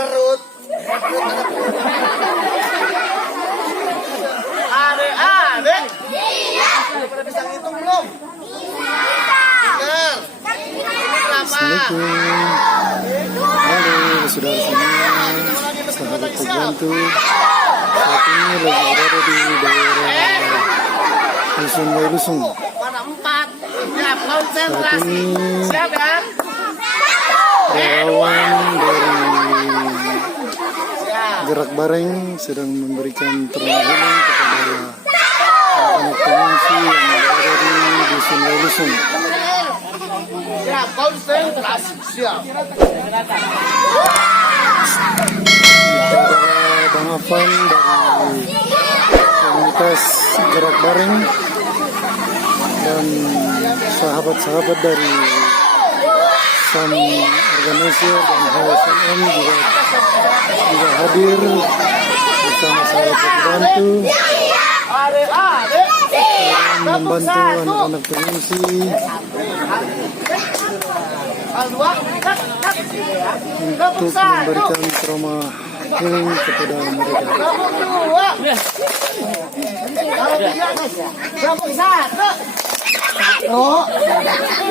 perut. Adek. Udah pada bisa ngitung belum? Benar. Assalamualaikum. Halo saudara semua, sahabat pembantu. Saat ini lagi berada di daerah Dusun Wailusung. Mana 4? Ya, konsentrasi. Saat ini Siap ya? relawan dari Gerak Bareng sedang memberikan perlindungan kepada anak pengungsi yang berada di Dusun Wailusung. Siap, konsentrasi. Siap. Bang Afan dari komunitas Gerak Bareng dan sahabat-sahabat dari SAM Organisasi dan HSMM juga hadir bersama sahabat pembantu dan membantu anak-anak pengungsi untuk memberikan trauma healing kepada mereka. Gabung 1. Oh.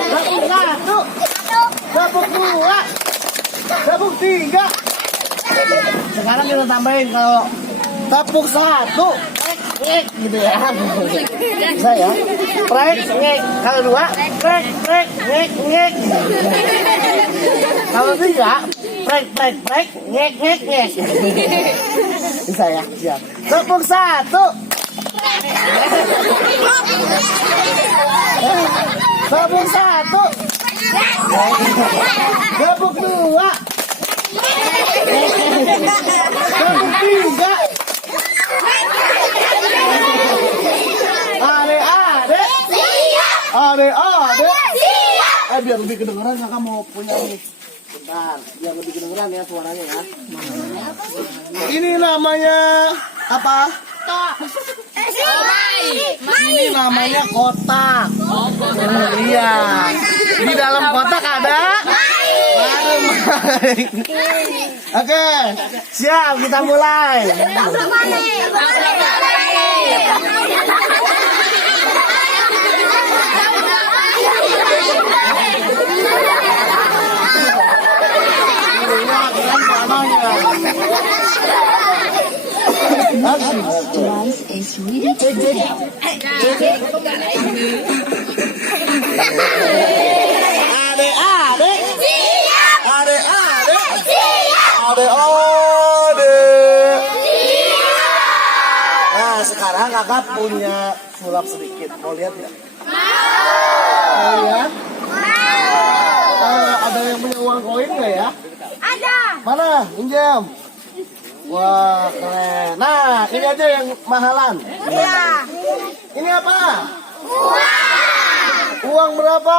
Gabung 1. Gabung 2. Gabung 3. Sekarang kita tambahin kalau tepuk 1. Ngek gitu ya. Bisa ya. Prek ngek. Kalau 2 prek ngek. Kalau 3 prek ngek. Bisa ya. Siap. Tepuk 1. Gabung 1. Gabung 2. Gabung 3. Adek. Biar lebih kedengeran kakak mau punya nih. Bentar, biar lebih kedengeran ya suaranya ya. Ini namanya apa? Ini namanya kotak. Iya. Di dalam kotak ada main. Oke, siap kita mulai. Nah, sekarang kakak punya sulap sedikit. Mau lihat nggak? Mau lihat? Ada yang punya uang koin nggak ya? Ada. Mana? Pinjam. Wah, keren. Nah, ini aja yang mahalan. Iya. Ini apa? Uang berapa?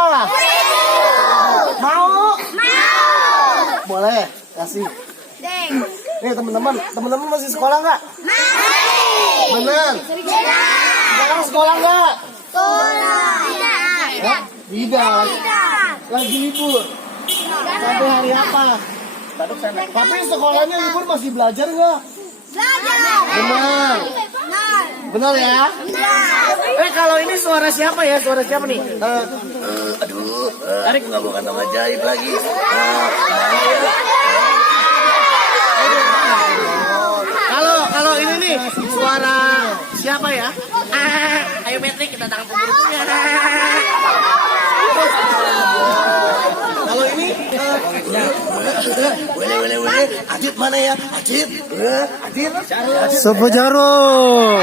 Mau? Boleh, kasih. Deng. Nih teman-teman masih sekolah nggak? Benar. Sekarang sekolah nggak? Tidak. Tidak. Lagi libur. Sampai hari apa? Tapi sekolahnya libur masih belajar nggak? Belajar. Benar. Benar ya? Kalau ini suara siapa ya? Suara siapa nih? Tarik nggak bukan nama ajaib lagi. Kalau ini nih suara siapa ya? Ayo metrik kita tangkap pemburunya. Kalau ini Boleh. Adit mana ya? Adit. Sopo Jaro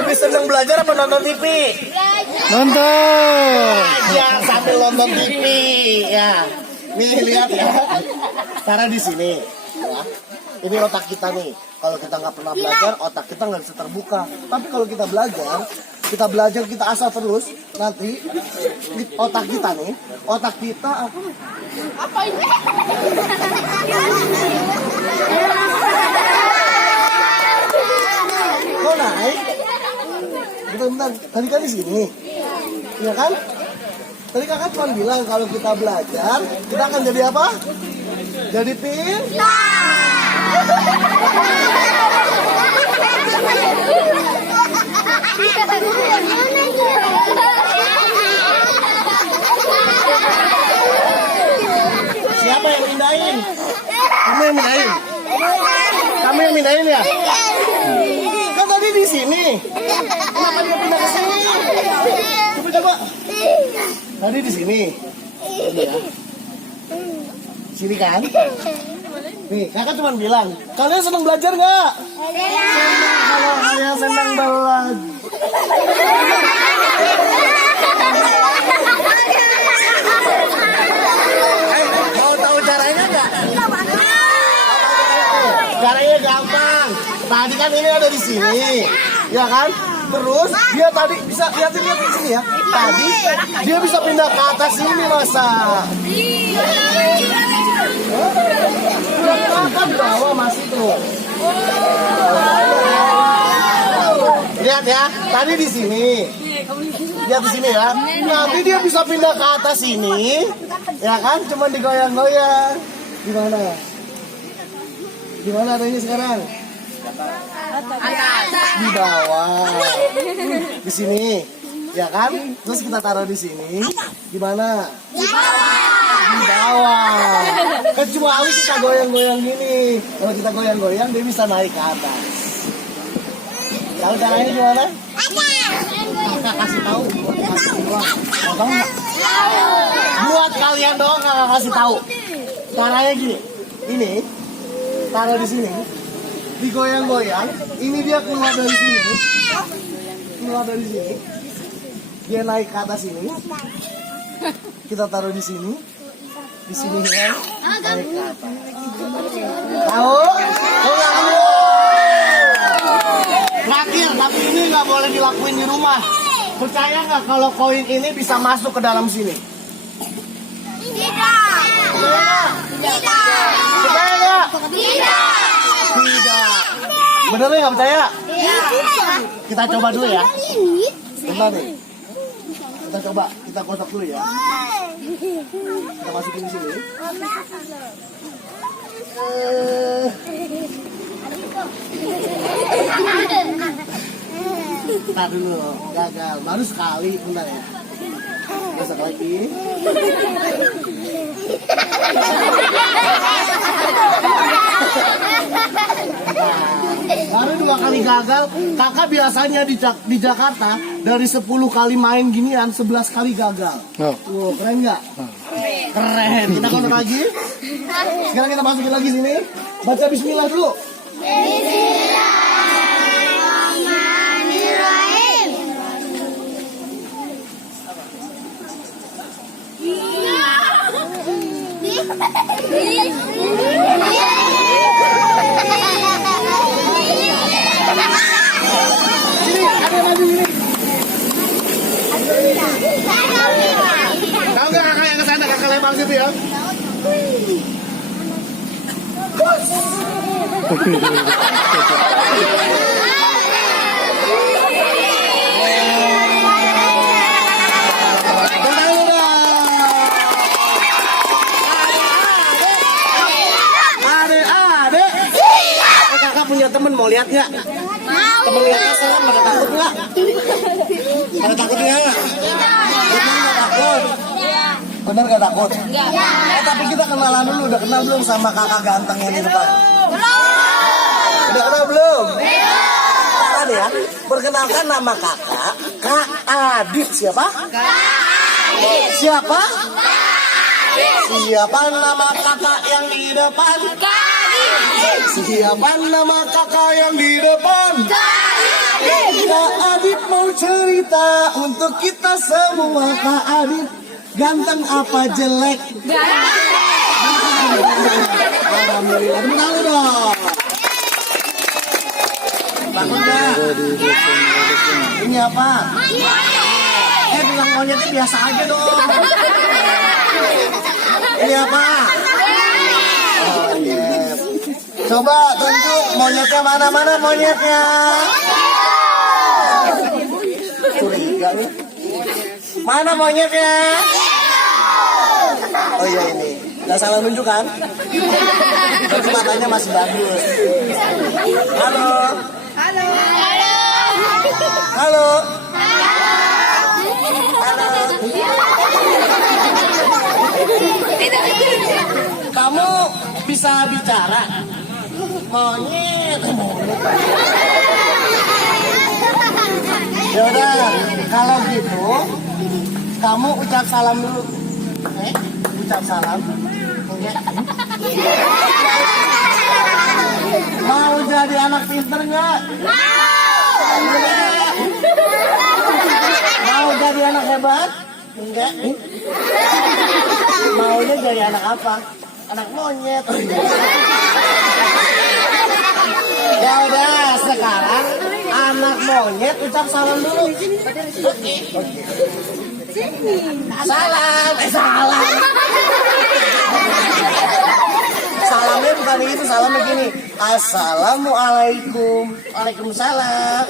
lebih senang belajar apa nonton TV? nonton. Ya sambil nonton TV ya. Nih lihat ya. Karena di sini, ya, ini otak kita nih. Kalau kita nggak pernah belajar, otak kita nggak bisa terbuka. Tapi kalau kita belajar, kita asal terus. Nanti di otak kita nih, otak kita apa ini? Kok naik? Bentar, tadi kan di sini, ya kan? Tadi kakak cuma bilang kalau kita belajar, kita akan jadi apa? Jadi pin? Siapa yang mindahin? Kamu yang mindahin? Kamu yang mindahin ya? Kan tadi di sini. Kenapa dia pindah ke sini? Coba. Tadi di sini. Ini ya. Sini kan? Nih, kakak cuma bilang, kalian senang belajar nggak? Senang. Kalau kalian senang belajar. Mau tahu caranya nggak? Caranya gampang. Tadi kan ini ada di sini, ya kan? Terus dia tadi bisa lihat di sini ya. Tadi dia bisa pindah ke atas sini masa. Kan di bawah masih tuh. Lihat ya, tadi di sini. Lihat di sini ya. Nanti dia bisa pindah ke atas sini, ya kan? Cuman digoyang-goyang. Gimana? Gimana adanya sekarang? Di bawah. Di sini, ya kan? Terus kita taruh di sini. Gimana? Di bawah. Kecuali kita goyang-goyang gini. Kalau kita goyang-goyang dia bisa naik ke atas. Tahu caranya gimana? Kakak kasih tahu. Mau tahu nggak? Buat kalian doang kakak kasih tahu. Caranya gini. Ini taruh di sini. Digoyang-goyang. Ini dia keluar dari sini. Keluar dari sini. Dia naik ke atas ini. Kita taruh di sini. Di sini kan naik ke atas. Tahu? Terakhir, tapi ini nggak boleh dilakuin di rumah. Percaya nggak kalau koin ini bisa masuk ke dalam sini? Tidak. Percaya nggak? Tidak. Bener nggak percaya? Kita coba dulu ya. Bentar nih. Kita coba, kita kotak dulu ya. Kita masukin di sini. Bentar dulu, gagal. Baru sekali, bentar ya. Besok lagi. Baru 2 kali gagal. Kakak biasanya di Jakarta dari 10 kali main ginian 11 kali gagal. Wow, keren nggak? Keren. Kita kontak lagi. Sekarang kita masukin lagi sini. Baca Bismillah dulu. Sini, ada lagi sini. Tahu nggak kakak yang kesana, kakak lempar situ ya? Punya temen mau lihat nggak? Temen lihatnya serem, pada takut nggak? Pada takut nggak? Bener nggak takut? Bener nggak takut? Tapi kita kenalan dulu, udah kenal belum sama kakak ganteng yang di depan? Udah kenal belum? Sekarang ya, perkenalkan nama kakak, Kak Adit. Siapa? Siapa? Siapa nama kakak yang di depan? Siapa nama kakak yang di depan? Kak Adit mau cerita untuk kita semua. Kak Adit ganteng apa jelek? Alhamdulillah, menang dong. Takut gak? Ini apa? Bilang monyetnya biasa aja dong. Ini apa? Oh yes. Coba tunjuk monyetnya, mana monyetnya? Curiga nih. Mana monyetnya? Oh iya ini. Gak salah nunjuk kan? Tapi matanya masih bagus. Halo. Halo. Halo. Kamu bisa bicara? Monyet. Ya udah, kalau gitu kamu ucap salam dulu. Ucap salam. Oke. Mau jadi anak pinter nggak? Mau jadi anak hebat? Enggak. Maunya jadi anak apa? Anak monyet. Ya udah, sekarang anak monyet ucap salam dulu. Oke. Salam, salam. Salamnya bukan gitu, salamnya gini. Assalamualaikum. Waalaikumsalam.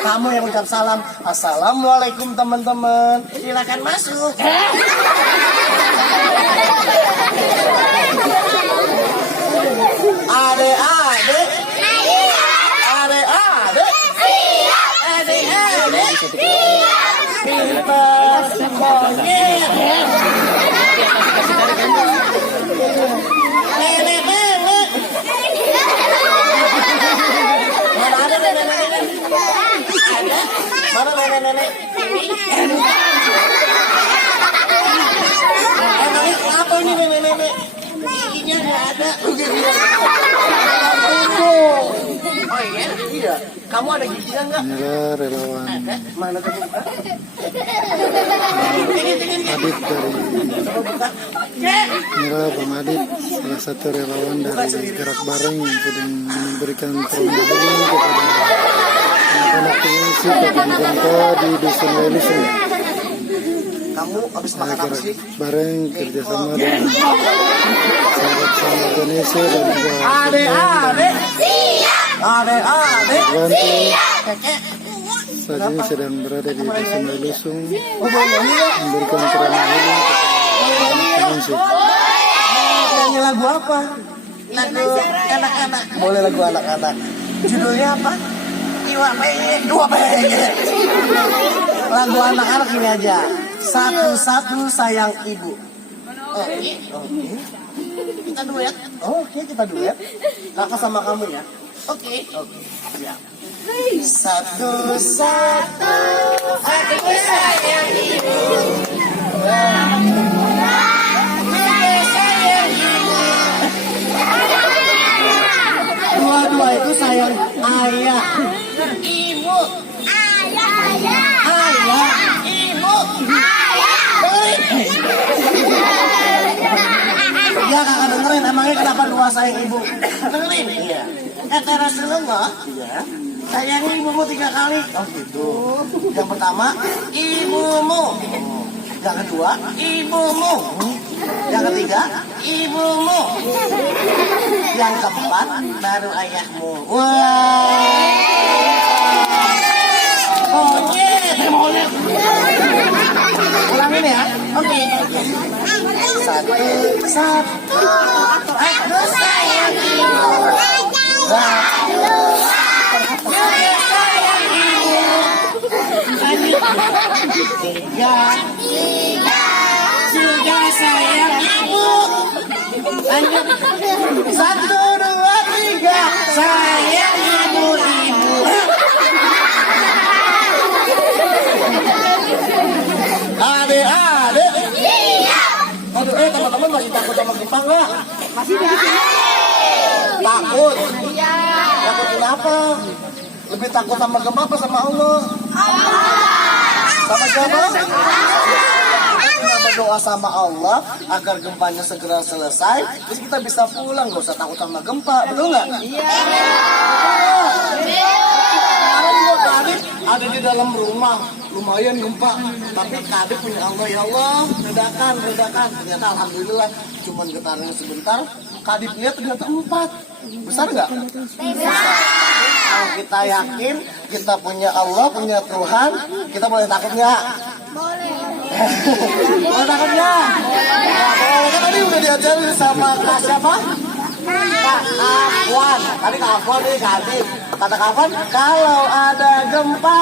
Kamu yang ucap salam. Assalamualaikum teman-teman. Silakan masuk. Adik-adik. Adik-adik. Adik-adik. Pintar monyet. Nenek-nenek. Mana ada nenek-nenek? Mana nenek-nenek? Apa ini nenek-nenek? Giginya nggak ada. Oh iya? Iya. Kamu ada giginya nggak? Inilah relawan Ada. Mana tuh buka? Adit dari inilah Bang Adit, salah satu relawan dari Gerak Bareng yang sedang memberikan perlindungan kepada anak-anak pengungsi Kabupaten Gempa di Dusun Welisung. Kamu habis makan apa sih? Bareng kerjasama dengan sahabat-sahabat Indonesia dan juga Adik-adik. Adik-adik. bantu Kakek. saat ini sedang berada di Dusun Welisung Oh, nyanyi ya? memberikan perlindungan kepada anak pengungsi. Nyanyi lagu apa? Lagu anak-anak. Boleh lagu anak-anak. Judulnya apa? Dua penye. Lagu anak-anak ini aja. Satu-satu sayang ibu. Oke. Kita duet. Oke, kita duet. Kakak sama kamu ya. Oke. Siap. Satu-satu aku sayang ibu. Dua-dua itu sayang ayah, ibu, ayah, ibu, dengerin. Ya kakak dengerin, emangnya kenapa dua sayang ibu? Dengerin. Iya. Teras dulu nggak? Iya. Sayangi ibumu 3 kali. Oh gitu. Yang pertama, ibumu. Yang kedua, ibumu. Yang ketiga, ibumu. Yang keempat, baru ayahmu. Wah. Monyet. Ulangin ya. Oke. Satu. Aku sayang ibu. Tiga juga sayang ibu. Lanjut. 1, 2, 3 sayang ibu. Adik-adik. Aduh, teman-teman masih takut sama gempa nggak? Masih takut. Takut kenapa? Lebih takut sama gempa apa sama Allah? Sama siapa? Kita berdoa sama Allah agar gempanya segera selesai, terus kita bisa pulang, gak usah takut sama gempa, betul nggak? Iya. Sekarang juga Kadit ada di dalam rumah, lumayan gempa, tapi Kadit punya Allah, ya Allah, redakan. Ternyata alhamdulillah, cuman getarannya sebentar. Kadit lihat ternyata 4, besar nggak? Besar. Kalau kita yakin kita punya Allah, punya Tuhan, kita boleh takut nggak? Boleh. Otaknya. Kan tadi udah diajarin sama Kak siapa? Kak Afwan. Tadi Kak Afwan nih ganti. Kata Kak Afwan, kalau ada gempa,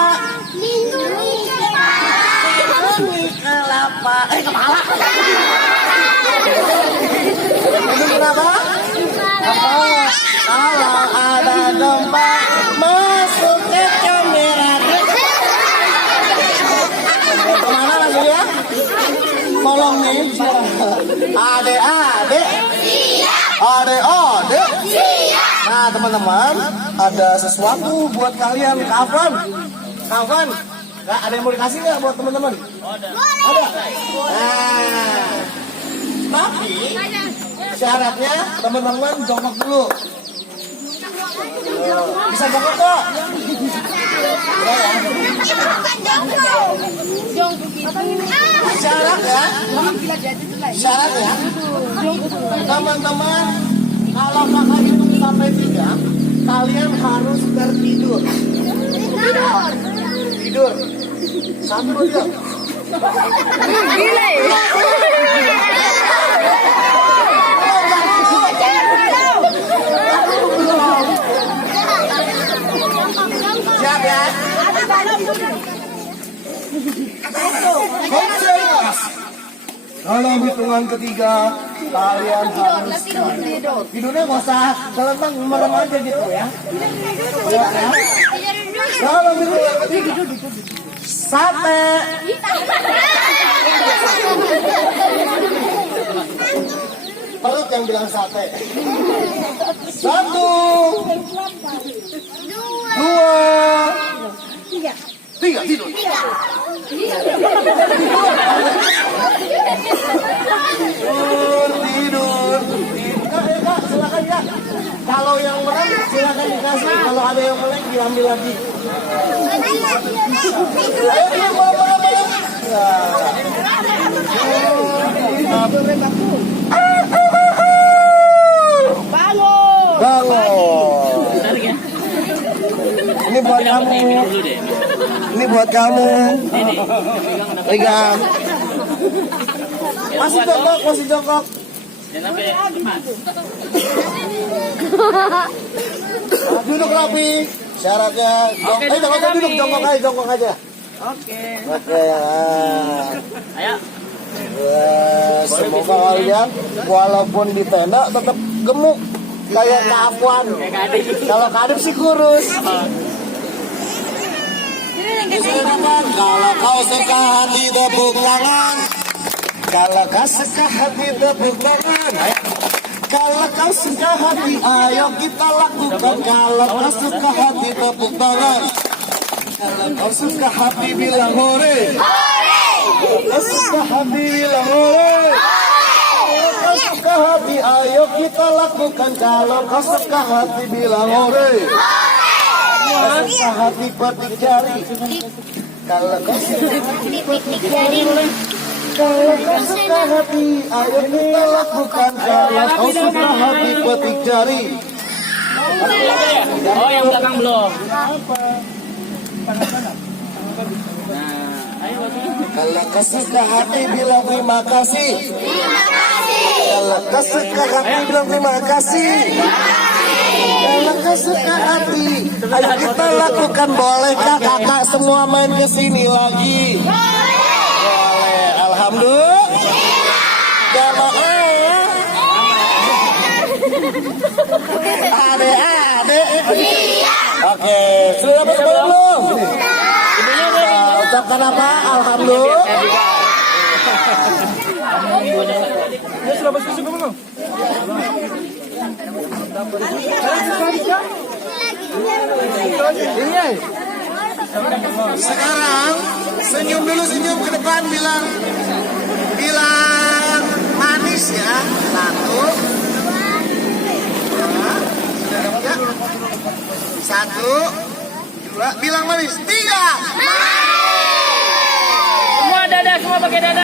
lindungi kelapa. Kepala. Itu kenapa? Kepala. Kalau ada gempa, masuk ke kamera. Kemana langsung ya? Tolong nih. Adek-adek. Adek-adek. Nah teman-teman, ada sesuatu buat kalian. Kapan? Kapan? Nggak, ada yang mau dikasih nggak buat teman-teman? Ada. Ada? Nah, tapi syaratnya teman-teman jongkok dulu. Bisa jongkok kok? Syarat ya? Syarat ya? Teman-teman, kalau kakak hitung sampai 3, kalian harus tertidur. Tidur. 1 aja. Gila ya. Siap ya? Dalam hitungan ketiga, kalian harus tidurnya nggak usah telentang merem aja gitu ya. Ya. Dalam hitungan ketiga, sate. Perut yang bilang sate. 1, 2, 3 tidur. Tidur. Kak, silakan ya. Kalau yang merem silakan dikasih. Kalau ada yang melek diambil lagi. Ayo dia merem. Bangun. Ini buat kamu. Ini buat kamu. Pegang. Masih jongkok, masih jongkok. Duduk rapi. Syaratnya. Jangan duduk, jongkok aja. Oke. Ayo. Semoga kalian walaupun di tenda tetap gemuk kayak Kak Afwan. Kalau Kak Adip sih kurus. Kalau kau suka hati tepuk tangan. Kalau kau suka hati tepuk tangan. Kalau kau suka hati, ayo kita lakukan. Kalau kau suka hati tepuk tangan. Kalau kau suka hati bilang hore. Kau suka hati bilang hore. Kalau kau suka hati, ayo kita lakukan. Kalau kau suka hati bilang hore. Kalau suka hati petik jari. Kalau kau suka hati petik jari. Kalau kau suka hati, ayo kita lakukan. Kalau kau suka hati petik jari. Oh, yang belakang belum. Kalau kau suka hati bilang terima kasih. Kalau kau suka hati bilang terima kasih. Kalau kau suka hati, ayo kita lakukan. Bolehkah kakak semua main ke sini lagi? Boleh. Alhamdulillah. Jamaah. Adek-adek. Oke, sudah belum? Ucapkan apa? Alhamdulillah. Sekarang senyum dulu, senyum ke depan, bilang manis ya. 1, 2, bilang manis. 3. Semua dada, semua pakai dada.